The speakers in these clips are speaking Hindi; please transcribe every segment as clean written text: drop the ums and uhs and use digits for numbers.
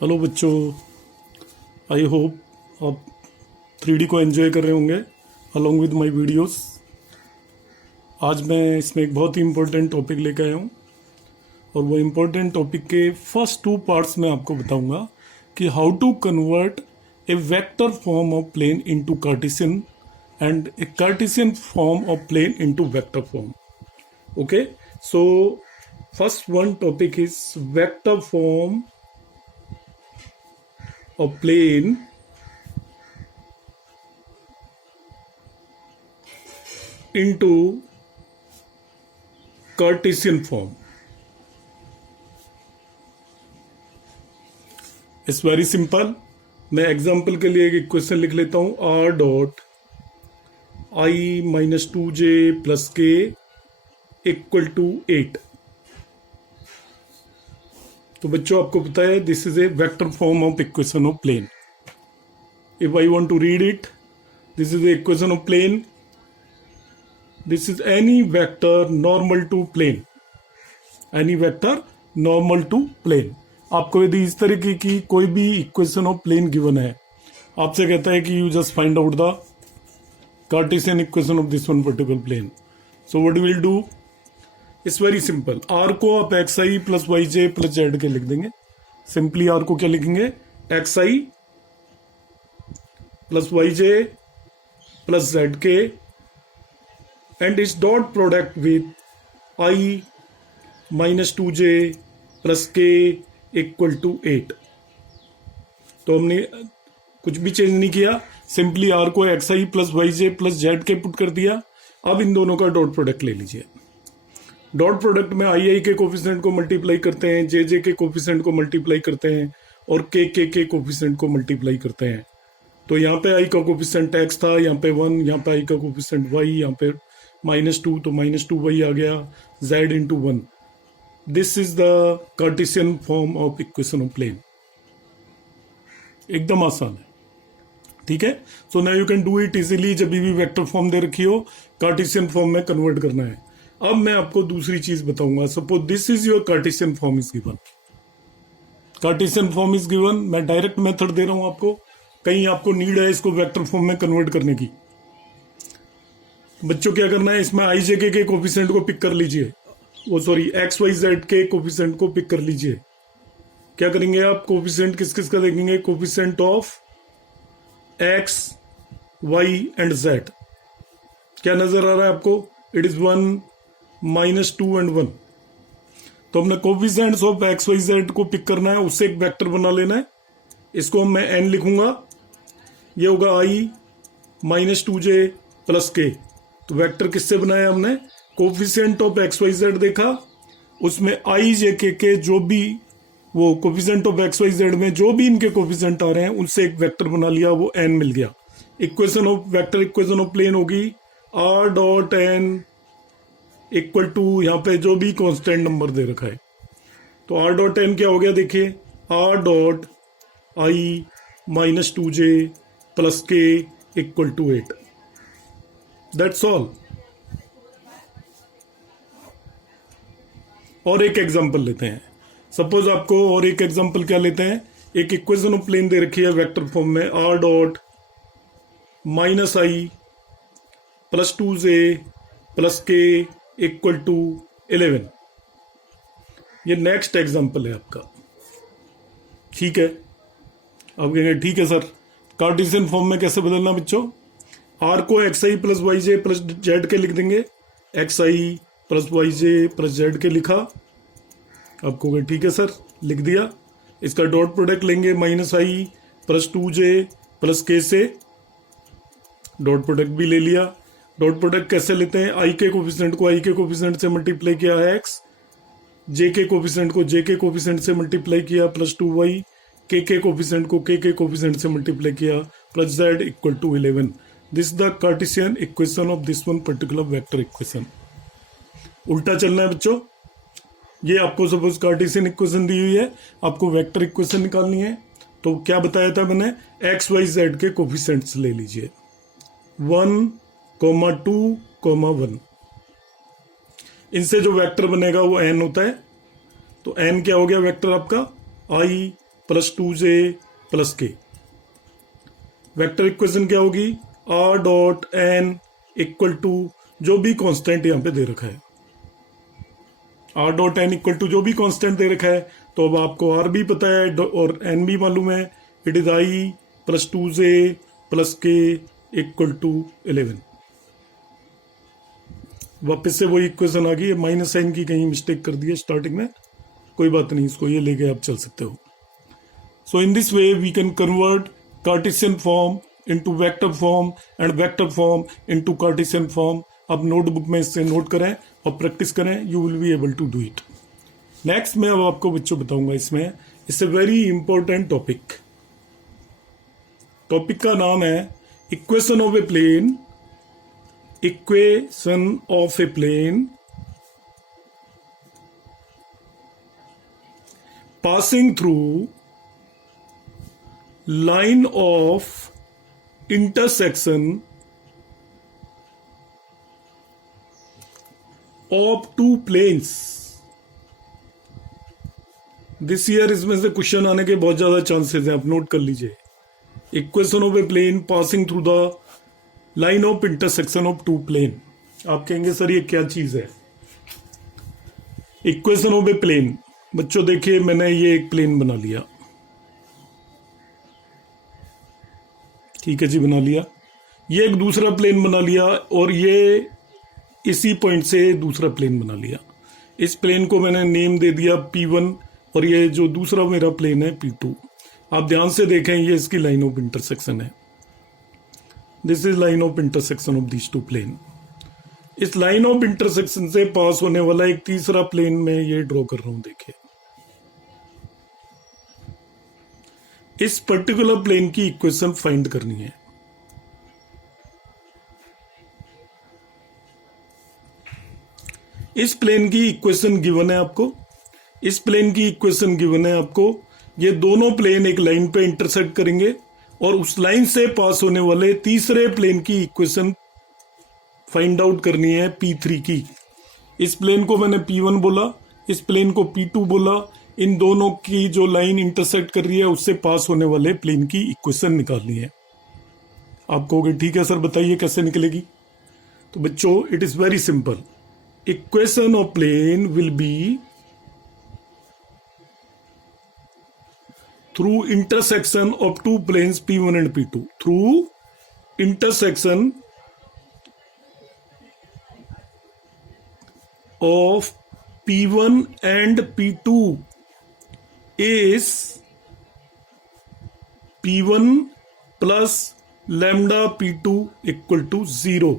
हेलो बच्चों, आई होप आप 3D को एंजॉय कर रहे होंगे अलॉन्ग विद माय वीडियोस। आज मैं इसमें एक बहुत ही इम्पोर्टेंट टॉपिक लेकर आया हूँ और वो इम्पोर्टेंट टॉपिक के फर्स्ट 2 पार्ट्स में आपको बताऊंगा कि how to convert a vector form of plane into Cartesian and a Cartesian form of plane into vector form. Okay, so first one topic is vector form of plane into Cartesian form. It's very simple. मैं एग्जाम्पल के लिए एक इक्वेशन लिख लेता हूं, r dot i minus 2j plus k equal to 8। तो बच्चों आपको पता है this is a vector form of equation of plane. If I want to read it, this is a equation of plane, this is any vector normal to plane, any vector normal to plane. आपको यदि इस तरीके की कोई भी इक्वेशन ऑफ प्लेन गिवन है, आपसे कहता है कि you just find out the Cartesian equation of this one particular plane. So what will do, it's very simple. R को आप x i plus y j plus z k लिख देंगे। सिंपली आर को क्या लिखेंगे, x i plus y j plus z k and it's dot product with i minus 2j plus k equal to 8। तो हमने कुछ भी चेंज नहीं किया, सिंपली आर को x i plus y j plus z के पुट कर दिया। अब इन दोनों का डॉट प्रोडक्ट ले लीजिए। डॉट प्रोडक्ट में आई के कोफिशिएंट को मल्टीप्लाई करते हैं, जे के कोफिशिएंट को मल्टीप्लाई करते हैं और के कोफिशिएंट को मल्टीप्लाई करते हैं। तो यहाँ पे आई का कोफिशिएंट एक्स था, यहाँ पे 1, यहाँ पे आई का कोफिशिएंट वाई, यहाँ पे -2, तो -2 वाई आ गया, z into 1। This is the Cartesian form of equation of plane. एकदम आसान है, ठीक है। So now you can do it easily. जब भी वेक्टर फॉर्म दे रखी हो, कार्टेशियन फॉर्म में कन्वर्ट करना है। अब मैं आपको दूसरी चीज बताऊंगा। Suppose this is your Cartesian form is given, Cartesian form is given. मैं डायरेक्ट मेथड दे रहा हूं आपको, कहीं आपको नीड है इसको वेक्टर फॉर्म में कन्वर्ट करने की। बच्चों क्या करना है, इसमें आई जे के कोफिशिएंट को पिक कर लीजिए, वो सॉरी एक्स वाई जेड के कोफिशिएंट को पिक कर लीजिए। क्या करेंगे आप, कोफिशिएंट किस किस का देखेंगे, coefficient of x y and z. क्या नजर आ रहा है आपको, इट इज 1 -2 एंड 1। तो हमने coefficients of x y z को पिक करना है, उससे एक वेक्टर बना लेना है। इसको मैं एन लिखूंगा, ये होगा आई माइनस 2j प्लस के। तो वेक्टर किससे बनाया हमने, coefficient of x y z देखा, उसमें आई जे के जो भी वो coefficient of x y z में जो भी इनके कोफिशिएंट आ रहे हैं उनसे एक वेक्टर बना लिया, वो एन मिल गया। Equation of vector equation of plane होगी r dot n equal to, यहाँ पे जो भी कांस्टेंट नंबर दे रखा है। तो आर डॉट एन क्या हो गया, देखिए R dot I minus 2j plus k equal to 8। That's all. और एक एग्जांपल लेते हैं। सपोज आपको और एक एग्जांपल क्या लेते हैं, एक इक्वेशन ऑफ प्लेन दे रखी है वेक्टर फॉर्म में, R dot minus I plus 2j plus k equal to 11। ये नेक्स्ट एग्जांपल है आपका, ठीक है। अब कहेंगे ठीक है सर, कार्टेशियन फॉर्म में कैसे बदलना बच्चों, आर को x i plus y j plus z k लिख देंगे, x i plus y j plus z के लिखा। आपको ठीक है सर, लिख दिया। इसका डॉट प्रोडक्ट लेंगे, माइनस आई प्लस 2j प्लस के से, डॉट प्रोडक्ट भी ले लिया। डॉट प्रोडक्ट कैसे लेते हैं, आई के कोफिशिएंट को आई के कोफिशिएंट से मल्टीप्लाई किया है एक्स, जे के कोफिशिएंट को जे के कोफिशिएंट से मल्टीप्लाई किया प्लस 2y, के कोफिशिएंट को के कोफिशिएंट से मल्टीप्लाई किया plus z equal to 11। This the Cartesian equation of this one particular vector equation. उल्टा चलना है बच्चों, ये आपको सपोज कार्टेशियन इक्वेशन दी हुई है, आपको वेक्टर इक्वेशन निकालनी है। तो क्या बताया था मैंने, एक्स वाई जेड के कोफिशिएंट्स ले लीजिए, 1, 2, 1। इनसे जो वेक्टर बनेगा वो n होता है। तो n क्या हो गया वेक्टर आपका, i plus 2j plus k। Vector equation क्या होगी, r dot n equal to जो भी कांस्टेंट यहां पे दे रखा है, r dot n equal to जो भी कांस्टेंट दे रखा है। तो अब आपको r भी पता है और n भी मालूम है, it is i plus 2j plus k equal to 11। वापस से वही इक्वेशन आ गई, माइनस साइन की कहीं मिस्टेक कर दी है स्टार्टिंग में, कोई बात नहीं, इसको ये लेके आप चल सकते हो। So in this way we can convert Cartesian form into vector form and vector form into Cartesian form. आप नोटबुक में इससे नोट करें और प्रैक्टिस करें, you will be able to do it. Next मैं अब आपको बच्चों बताऊंगा इसमें, it's a very important topic. Topic का नाम है equation of a plane, equation of a plane passing through line of intersection of two planes। This year इसमें से क्वेश्चन आने के बहुत ज्यादा चांसेस हैं, आप नोट कर लीजिए। Equation of a plane passing through the line of intersection of two plane. आप कहेंगे सर ये क्या चीज है, इक्वेशन ऑफ ए प्लेन। बच्चों देखिए, मैंने ये एक प्लेन बना लिया, ठीक है जी, बना लिया। ये एक दूसरा प्लेन बना लिया और ये इसी पॉइंट से दूसरा प्लेन बना लिया। इस प्लेन को मैंने नेम दे दिया P1 और ये जो दूसरा मेरा प्लेन है P2। आप ध्यान से देखें, ये इसकी लाइन ऑफ इंटरसेक्शन है। This is line of intersection of this two plane. इस लाइन ऑफ इंटरसेक्शन से पास होने वाला एक तीसरा प्लेन में ये ड्रॉ कर रहा हूं। देखिए, इस पर्टिकुलर प्लेन की इक्वेशन फाइंड करनी है। इस प्लेन की इक्वेशन गिवन है आपको, इस प्लेन की इक्वेशन गिवन है आपको। ये दोनों प्लेन एक लाइन पे इंटरसेक्ट करेंगे और उस लाइन से पास होने वाले तीसरे प्लेन की इक्वेशन फाइंड आउट करनी है P3 की। इस प्लेन को मैंने P1 बोला, इस प्लेन को P2 बोला। इन दोनों की जो लाइन इंटरसेक्ट कर रही है उससे पास होने वाले प्लेन की इक्वेशन निकालनी है। आप कहोगे ठीक है सर, बताइए कैसे निकलेगी। तो बच्चों, it is very simple. Equation of plane will be through intersection of two planes P1 and P2। Through intersection of P1 and P2 is P1 plus lambda P2 equal to 0।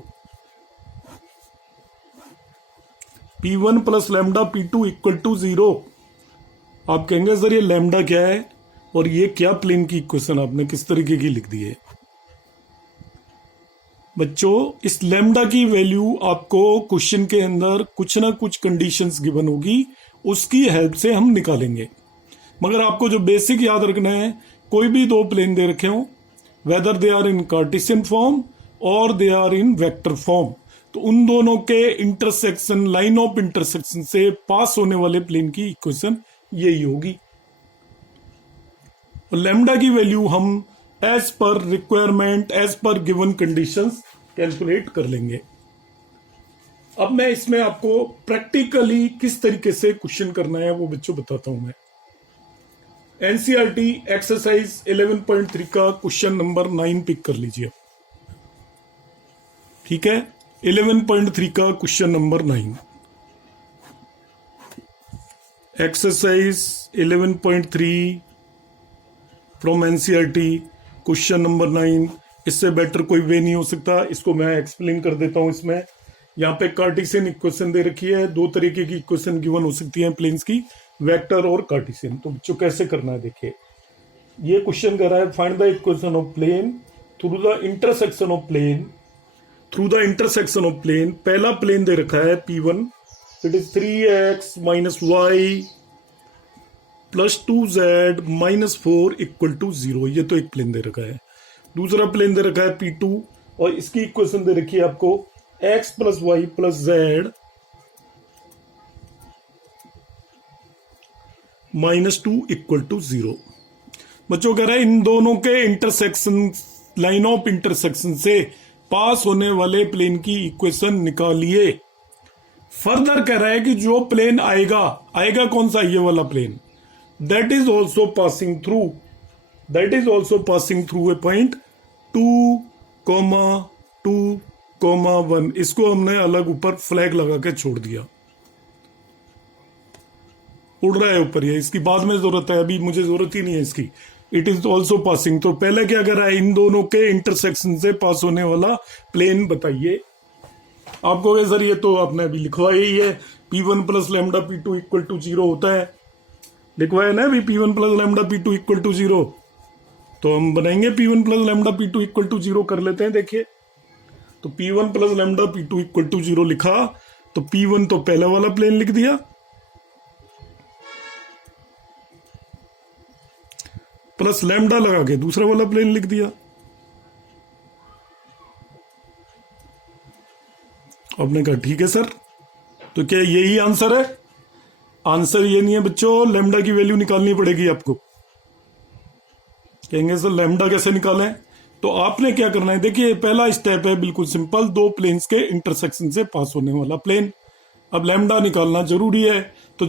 P1 plus lambda P2 equal to 0। आप कहेंगे सर ये लैम्डा क्या है और ये क्या प्लेन की इक्वेशन आपने किस तरीके की लिख दी है। बच्चों, इस लैम्डा की वैल्यू आपको क्वेश्चन के अंदर कुछ ना कुछ कंडीशंस गिवन होगी, उसकी हेल्प से हम निकालेंगे। मगर आपको जो बेसिक याद रखना है, कोई भी दो प्लेन दे रखे हो, whether they are in Cartesian form और they are in vector form, तो उन दोनों के इंटरसेक्शन, लाइन ऑफ इंटरसेक्शन से पास होने वाले प्लेन की इक्वेशन यही होगी। लैम्डा की वैल्यू हम as per requirement, as per given conditions calculate कर लेंगे। अब मैं इसमें आपको प्रैक्टिकली किस तरीके से क्वेश्चन करना है वो बच्चों बताता हूं मैं। एनसीईआरटी एक्सरसाइज 11.3 का क्वेश्चन नंबर 9 पिक कर लीजिए, ठीक है। 11.3 का question number 9, exercise 11.3 from NCERT question number 9। इससे बेटर कोई वे नहीं हो सकता, इसको मैं एक्सप्लेन कर देता हूं। इसमें यहाँ पे कार्टेशियन इक्वेशन दे रखी है, दो तरीके की इक्वेशन गिवन हो सकती है प्लेन्स की, वेक्टर और कार्टेशियन। तो बच्चों कैसे करना है, देखिए ये क्वेश्चन कर रहा है find the equation of plane through the intersection of plane, through the intersection of plane. पहला प्लेन दे रखा है P1, it is 3x minus y plus 2z minus 4 equal to 0। ये तो एक प्लेन दे रखा है। दूसरा प्लेन दे रखा है P2 और इसकी इक्वेशन दे रखी है आपको x plus y plus z minus 2 equal to 0। बच्चों कह रहा है इन दोनों के इंटरसेक्शन, लाइन ऑफ इंटरसेक्शन से पास होने वाले प्लेन की इक्वेशन निकालिए। फर्दर कह रहा है कि जो प्लेन आएगा कौन सा, ये वाला plane, that is also passing through a point 2,2,1। इसको हमने अलग ऊपर फ्लैग लगा के छोड़ दिया, उड़ रहा है ऊपर, ये इसकी बाद में जरूरत है, अभी मुझे जरूरत ही नहीं है इसकी। इट इज ऑल्सो पासिंग, तो पहले क्या कर रहा है, इन दोनों के इंटरसेक्शन से पास होने वाला प्लेन बताइए। आपको सर ये तो आपने अभी लिखवाया ही है, P1 plus lambda P2 equal to 0 होता है, लिखवाया ना अभी, P1 plus lambda P2 equal to 0। तो हम बनाएंगे P1 plus lambda P2 equal to 0 कर लेते हैं। देखिए तो P1 plus lambda P2 equal to 0 लिखा, तो P1 तो पहला वाला प्लेन लिख दिया, प्लस लैम्डा लगा के दूसरा वाला प्लेन लिख दिया। आपने कहा ठीक है सर, तो क्या यही आंसर है? आंसर ये नहीं है बच्चों, लैम्डा की वैल्यू निकालनी पड़ेगी आपको। कहेंगे सर लैम्डा कैसे निकालें? तो आपने क्या करना है, देखिए पहला स्टेप है बिल्कुल सिंपल, दो प्लेन्स के इंटरसेक्शन से पास होने वाला प्लेन। अब लैम्डा निकालना जरूरी है, तो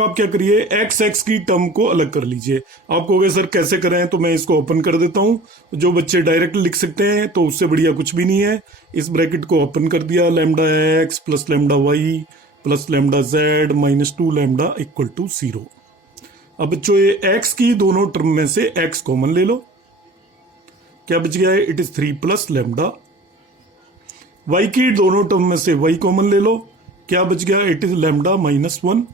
आप क्या करिए, एक्स की टर्म को अलग कर लीजिए। आप कहोगे सर कैसे करें, तो मैं इसको ओपन कर देता हूं। जो बच्चे डायरेक्ट लिख सकते हैं तो उससे बढ़िया कुछ भी नहीं है। इस ब्रैकेट को ओपन कर दिया, lambda x plus lambda y plus lambda z minus 2 lambda equal to 0। अब बच्चों ये एक्स की दोनों टर्म में से एक्स कॉमन ले लो, क्या बच गया है, it is 3 plus lambda. Y की दोनों टर्म में से वाई कॉमन ले लो, क्या बच गया, इट इज लैम्डा माइनस 1।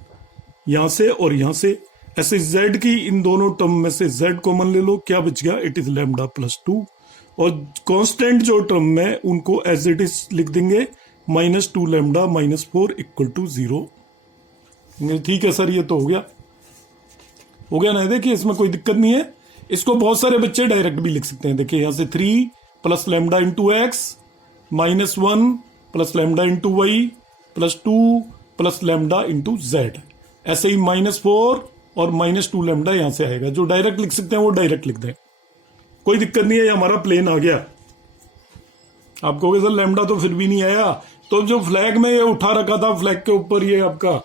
यहां से और यहां से, ऐसे जेड की इन दोनों टर्म में से जेड कॉमन ले लो, क्या बच गया, इट इज लैम्डा प्लस 2। और कांस्टेंट जो टर्म में उनको एज इट इज लिख देंगे, minus 2 lambda minus 4 equal to 0। ठीक है सर, ये तो हो गया ना। देखिए इसमें कोई दिक्कत नहीं है, इसको बहुत सारे बच्चे डायरेक्ट भी लिख सकते हैं। देखिए यहां से 3 plus lambda into x minus 1 plus lambda into y plus 2 plus lambda into z, ऐसे ही माइनस 4 और माइनस 2 लैम्डा यहां से आएगा। जो डायरेक्ट लिख सकते हैं वो डायरेक्ट लिख दें, कोई दिक्कत नहीं है, ये हमारा प्लेन आ गया। आप कहोगे सर लैम्डा तो फिर भी नहीं आया, तो जो फ्लैग में ये उठा रखा था, फ्लैग के ऊपर ये आपका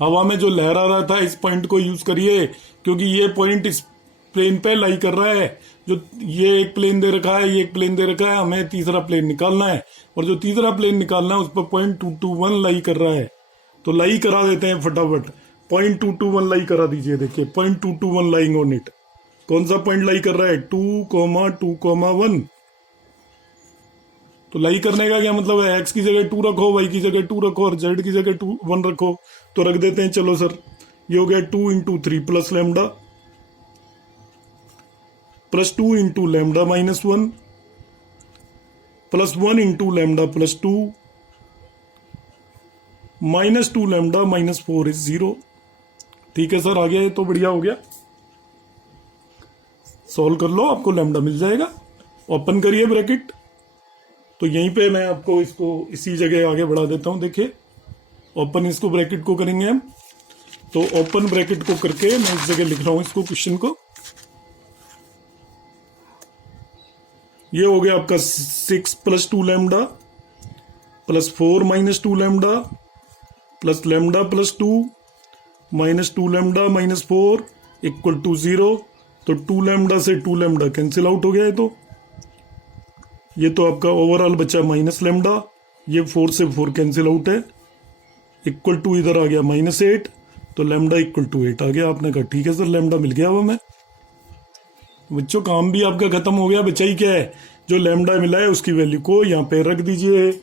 हवा में जो लहरा रहा था, इस पॉइंट को यूज करिए, क्योंकि ये पॉइंट इस प्लेन पे लाई कर रहा है। जो ये एक प्लेन दे रखा है, ये एक प्लेन दे रखा है, हमें तीसरा प्लेन निकालना है, और जो तीसरा प्लेन निकालना है उस पर पॉइंट 221 लाई कर रहा है। तो लाई करा देते हैं फटाफट, पॉइंट 221 लाई करा दीजिए। देखिए पॉइंट 221 लाइंग ऑन इट, कौन सा पॉइंट लाई कर रहा है, 2,2,1। तो लाई करने का क्या मतलब है, एक्स की जगह 2 रखो, वाई की जगह 2 रखो और जेड की जगह 1 रखो। तो रख देते हैं, चलो सर, ये हो गया 2 into 3 plus lambda plus 2 into lambda minus 1 plus 1 into lambda plus 2 minus 2 lambda minus 4 is 0। ठीक है सर, आ गया, ये तो बढ़िया हो गया। सॉल्व कर लो, आपको लैम्डा मिल जाएगा। ओपन करिए ब्रैकेट, तो यहीं पे मैं आपको इसको इसी जगह आगे बढ़ा देता हूं। देखिए ओपन इसको ब्रैकेट को करेंगे हम, तो ओपन ब्रैकेट को करके मैं इस जगह लिख रहा हूं इसको, क्वेश्चन को। ये हो गया आपका 6 plus 2 lambda plus 4 minus 2 lambda plus lambda plus 2 minus 2 lambda minus 4 equal to 0। तो 2 लैम्डा से 2 लैम्डा कैंसिल आउट हो गया है। तो ये तो आपका ओवरऑल बचा माइनस लैम्डा, ये 4 से 4 कैंसिल आउट है, इक्वल टू इधर आ गया -8, तो लैम्डा इक्वल टू 8 आ गया। आपने कहा ठीक है सर, लैम्डा मिल गया। वो मैं बच्चों काम भी आपका खत्म हो गया। बचा ही क्या है, जो लैम्डा मिला है उसकी वैल्यू को यहाँ पे रख दीजिए।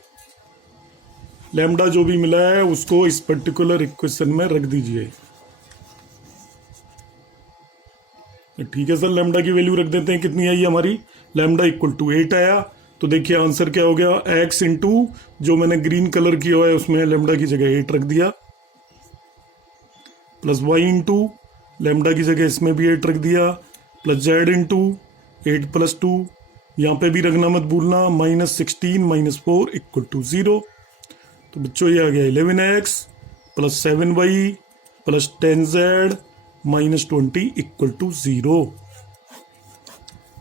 लैम्डा जो भी मिला है उसको इस पर्टिकुलर इक्वेशन में रख दीजिए। ठीक है सर, लैम्डा की वैल्यू रख देते हैं। कितनी आई हमारी, लैम्डा इक्वल टू 8 आया। तो देखिए आंसर क्या हो गया, एक्स इंटू जो मैंने ग्रीन कलर किया हुआ है उसमें लैम्डा की जगह 8 रख दिया, प्लस वाई इंटू लैम्डा की जगह इसमें भी 8 रख दिया, प्लस जेड इंटू 8 प्लस 2, यहाँ पे भी रखना मत भूलना, -16 माइनस 4 इक्वल टू 0। तो बच्चों ये आ गया 11x plus 7y plus 10z minus 20 equal to 0।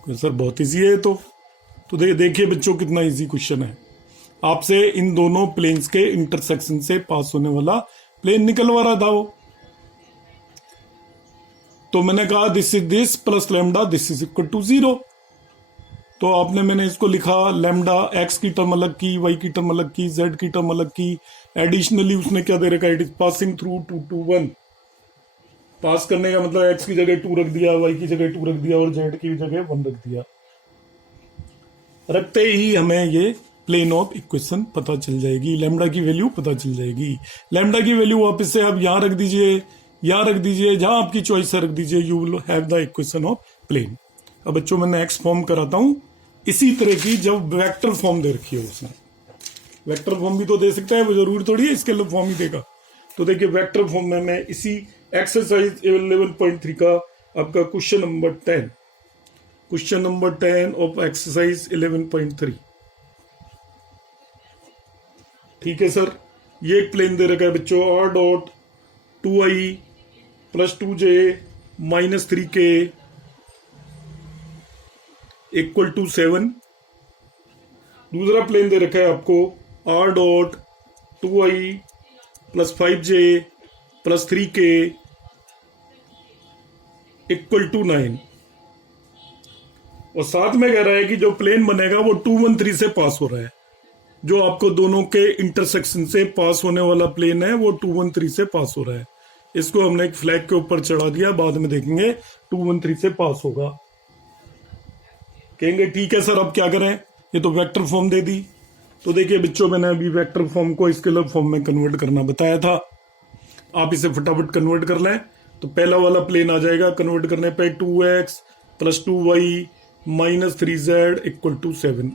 Sir बहुत इजी है तो देखिए बच्चों कितना इजी क्वेश्चन है। आपसे इन दोनों प्लेन्स के इंटरसेक्शन से पास होने वाला प्लेन निकलवा रहा था वो। तो मैंने कहा this is this plus lambda this is equal to 0। तो मैंने इसको लिखा लैम्डा एक्स की टर्म अलग की, वाई की टर्म अलग की, जेड की टर्म अलग की। एडिशनली उसने क्या दे रखा है, it is passing through 2 to 1। पास करने का मतलब एक्स की जगह 2 रख दिया, वाई की जगह 2 रख दिया और जेड की जगह 1 रख दिया। रखते ही हमें ये प्लेन ऑफ इक्वेशन पता चल जाएगी, लैम्डा की वैल्यू पता चल जाएगी। लैम्डा की वैल्यू वापस से आप यहां रख दीजिए, यहां रख दीजिए, जहां आपकी चॉइस है रख दीजिए। You will have the equation of plane. अब बच्चों मैं नेक्स्ट फॉर्म कराता हूं इसी तरह की, जब वेक्टर फॉर्म दे रखी है उसने। वेक्टर फॉर्म भी तो दे सकता है, वो जरूरी थोड़ी है स्केलर फॉर्म ही देगा। तो देखिए वेक्टर फॉर्म में मैं इसी एक्सरसाइज 11.3 का आपका क्वेश्चन नंबर 10 ऑफ एक्सरसाइज 11.3। ठीक है सर, ये एक प्लेन दे रखा है बच्चों, r dot 2i plus 2j minus 3k equal to 7। दूसरा प्लेन दे रखा है आपको r dot 2i plus 5j plus 3k equal to 9। और साथ में कह रहा है कि जो प्लेन बनेगा वो 213 से पास हो रहा है। जो आपको दोनों के इंटरसेक्शन से पास होने वाला प्लेन है वो 213 से पास हो रहा है। इसको हमने एक फ्लैग के ऊपर चढ़ा दिया, बाद में देखेंगे 213 से पास होगा। कहेंगे ठीक है सर अब क्या करें, ये तो वेक्टर फॉर्म दे दी। तो देखिए बच्चों मैंने अभी वेक्टर फॉर्म को स्केलर फॉर्म में कन्वर्ट करना बताया था, आप इसे फटाफट कन्वर्ट कर लें। तो पहला वाला प्लेन आ जाएगा कन्वर्ट करने पे 2x plus 2y minus 3z equal to 7।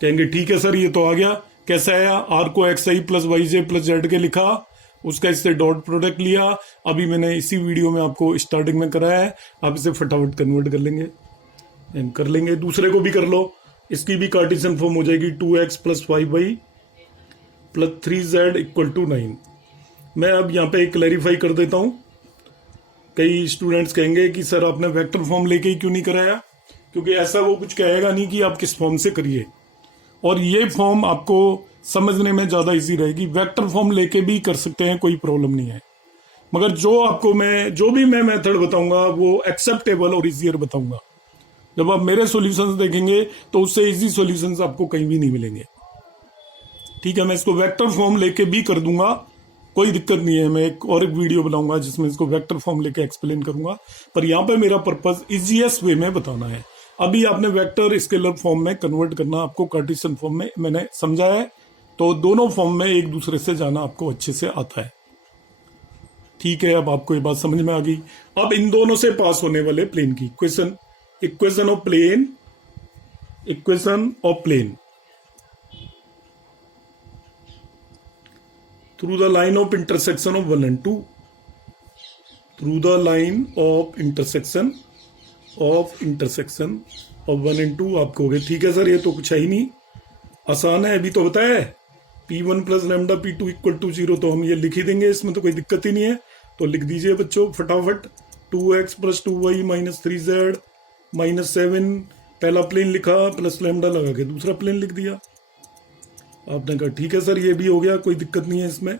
कहेंगे ठीक है सर ये तो आ गया। कैसा आया, आर को x i plus y j plus z के लिखा, उसका इससे डॉट प्रोडक्ट लिया। अभी मैंने इसी वीडियो में आपको स्टार्टिंग में कराया है, आप इसे फटाफट कन्वर्ट कर लेंगे। दूसरे को भी कर लो, इसकी भी कार्टेशियन फॉर्म हो जाएगी 2x plus 5y plus 3z equal to 9। मैं अब यहाँ पे क्लैरिफाई कर देता हूँ। कई स्टूडेंट्स कहेंगे कि सर आपने वेक्टर फॉर्म लेके ही क्यों नहीं कराया, क्योंकि ऐसा वो कुछ कहेगा नहीं कि आप किस फॉर्म से करिए, और ये फॉर्म आपको समझने में ज्यादा इजी रहेगी। वेक्टर फॉर्म लेके भी कर सकते हैं, कोई प्रॉब्लम नहीं है, मगर जो भी मैं मेथड बताऊंगा वो एक्सेप्टेबल और इजियर बताऊंगा। जब आप मेरे सॉल्यूशंस देखेंगे तो उससे इजी सॉल्यूशंस आपको कहीं भी नहीं मिलेंगे। ठीक है, मैं इसको वेक्टर फॉर्म लेके भी कर दूंगा, कोई दिक्कत नहीं है। मैं एक वीडियो बनाऊंगा जिसमें इसको वेक्टर फॉर्म लेके एक्सप्लेन करूंगा, पर यहाँ पे मेरा पर्पस इजीएस्ट वे में बताना है। अभी आपने वेक्टर स्केलर फॉर्म में कन्वर्ट करना आपको कार्टेशियन फॉर्म में मैंने समझाया है, तो दोनों फॉर्म में एक दूसरे से जाना आपको अच्छे से आता है। ठीक है, अब आपको ये बात समझ में आ गई। अब इन दोनों से पास होने वाले प्लेन की equation of plane through the line of intersection of 1 and 2, through the line of intersection of 1 and 2 आपको हो गए। ठीक है सर, ये तो कुछ है ही नहीं, आसान है। अभी तो बताया है P1 plus lambda P2 equal to 0, तो हम ये लिख ही देंगे, इसमें तो कोई दिक्कत ही नहीं है। तो लिख दीजिए बच्चों फटाफट, 2x plus 2y minus 3z minus 7, पहला प्लेन लिखा, प्लस लैम्डा लगा के दूसरा प्लेन लिख दिया। आपने कहा ठीक है सर ये भी हो गया, कोई दिक्कत नहीं है इसमें।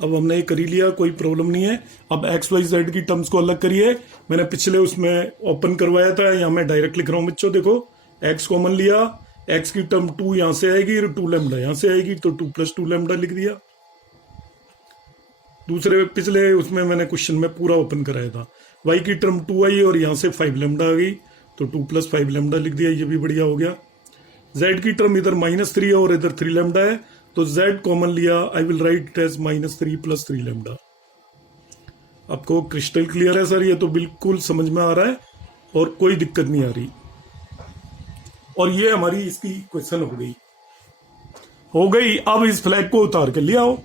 अब हमने ये कर ही लिया, कोई प्रॉब्लम नहीं है। अब एक्स वाई जेड की टर्म्स को अलग करिए, मैंने पिछले उसमें ओपन करवाया था, यहाँ मैं डायरेक्ट लिख रहा हूँ बच्चों। देखो एक्स कॉमन लिया, एक्स की टर्म 2 यहां से आएगी और 2 लैम्डा यहां से आएगी, तो 2 प्लस 2 लैम्डा लिख दिया। दूसरे पिछले उसमें मैंने क्वेश्चन में पूरा ओपन कराया था, वाई की टर्म 2 आई और यहां से 5 लैम्डा आ गई, तो 2 प्लस 5 लैम्डा लिख दिया, ये भी बढ़िया हो गया। जेड की टर्म इधर माइनस 3 है और इधर 3 लैम्डा है, तो जेड कॉमन लिया, I will write it as minus 3 plus 3 lambda. आपको क्रिस्टल क्लियर है सर, ये तो बिल्कुल समझ में आ रहा है और कोई दिक्कत नहीं आ रही। और ये हमारी इसकी इक्वेशन हो गई। अब इस फ्लैग को उतार के ले आओ।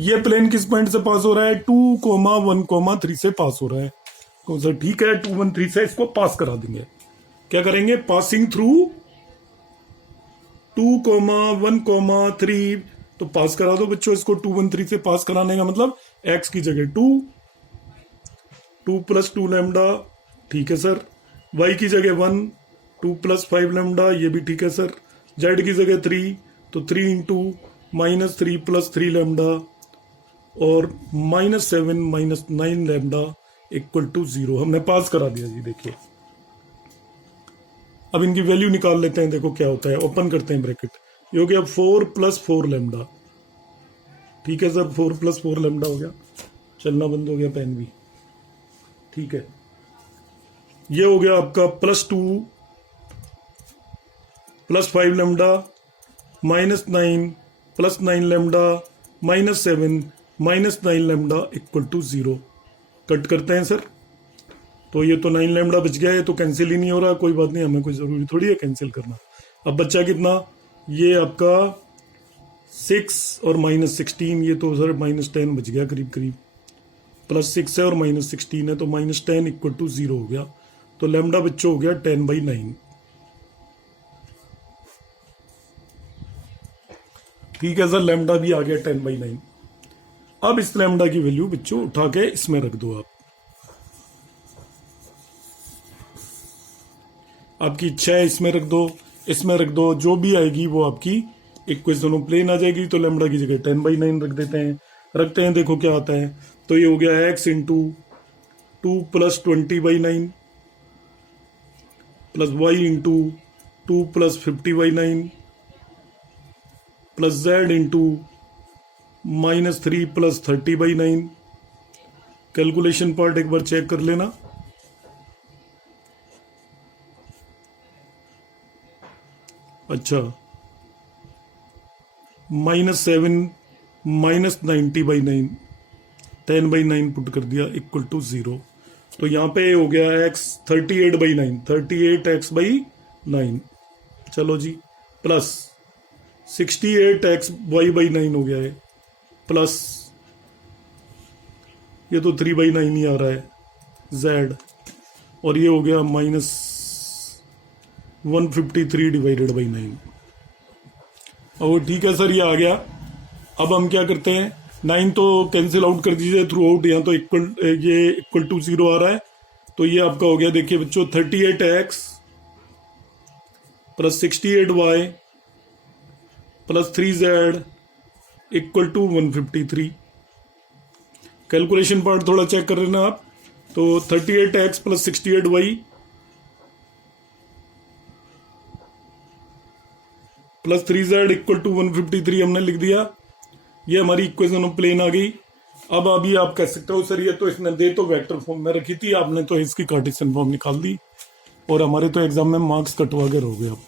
ये प्लेन किस पॉइंट से पास हो रहा है, 2,1,3 से पास हो रहा है। तो सर ठीक है, 2, 1, 3 से इसको पास करा देंगे। क्या करेंगे, पासिंग थ्रू 2,1,3, तो पास करा दो बच्चों इसको। 2, 1, 3 से पास कराने का मतलब x की जगह 2, 2 + 2 लैम्डा, ठीक है सर। y की जगह 1, 2 + 5 लैम्डा, ये भी ठीक है सर। z की जगह 3, तो 3 इंटू -3 + 3 लैम्डा, और -7 - 9 लैम्डा = 0। हमने पास करा दिया जी। देखिए अब इनकी वैल्यू निकाल लेते हैं, देखो क्या होता है। ओपन करते हैं ब्रैकेट, ये हो गया 4 + 4 लैम्डा, ठीक है सर। 4 + 4 लैम्डा हो गया, चलना बंद हो गया पेन भी, ठीक है। ये हो गया आपका +2 + 5 लैम्डा, -9 + 9 लैम्डा, -7 - 9 लैम्डा = 0। कट करते हैं सर, तो ये तो 9 लैम्डा बच गया है, तो कैंसिल ही नहीं हो रहा। कोई बात नहीं, हमें कोई ज़रूरी थोड़ी है कैंसिल करना। अब बच्चा कितना, ये आपका 6 और -16, ये तो सर -10 बच गया करीब करीब। +6 है और -16 है, तो -10 = 0 हो गया। तो लैम्डा बच्चों हो गया 10/9, ठीक है सर। लैम्डा भी आ गया 10/9। अब इस लैम्डा की वैल्यू बच्चों उठा के इसमें रख दो आप, आपकी इच्छा है इसमें रख दो, इसमें रख दो, जो भी आएगी वो आपकी इक्वेशन ऑफ प्लेन आ जाएगी। तो लैम्डा की जगह 10/9 रख देते हैं, रखते हैं, देखो क्या आता है। तो ये हो गया x × 2 + 20/9 + y × 2 + 50/9 + z × -3 + 30/9। Calculation part एक बार चेक कर लेना। अच्छा, -7 - 90/9, 10/9 पुट कर दिया = 0। तो यहाँ पे हो गया x 38/9, 38x/9। चलो जी, प्लस 68x/y/9 हो गया है, प्लस ये तो 3/9 ही आ रहा है z, और ये हो गया -153/9। और ठीक है सर, ये आ गया। अब हम क्या करते हैं, 9 तो कैंसिल आउट कर दीजिए थ्रू आउट, यहाँ तो ये = 0 आ रहा है। तो ये आपका हो गया, देखिए बच्चों, 38x + 68y + 3z = 153। Calculation part थोड़ा चेक कर लेना आप। तो 38x + 68y + 3z = 153 हमने लिख दिया। ये हमारी इक्वेशन ऑफ प्लेन आ गई। अब अभी आप कह सकते हो सर ये तो इसने दे तो वेक्टर फॉर्म में रखी थी, आपने तो इसकी कार्टेशियन फॉर्म निकाल दी, और हमारे तो एग्जाम में मार्क्स कटवा के रहोगे आप।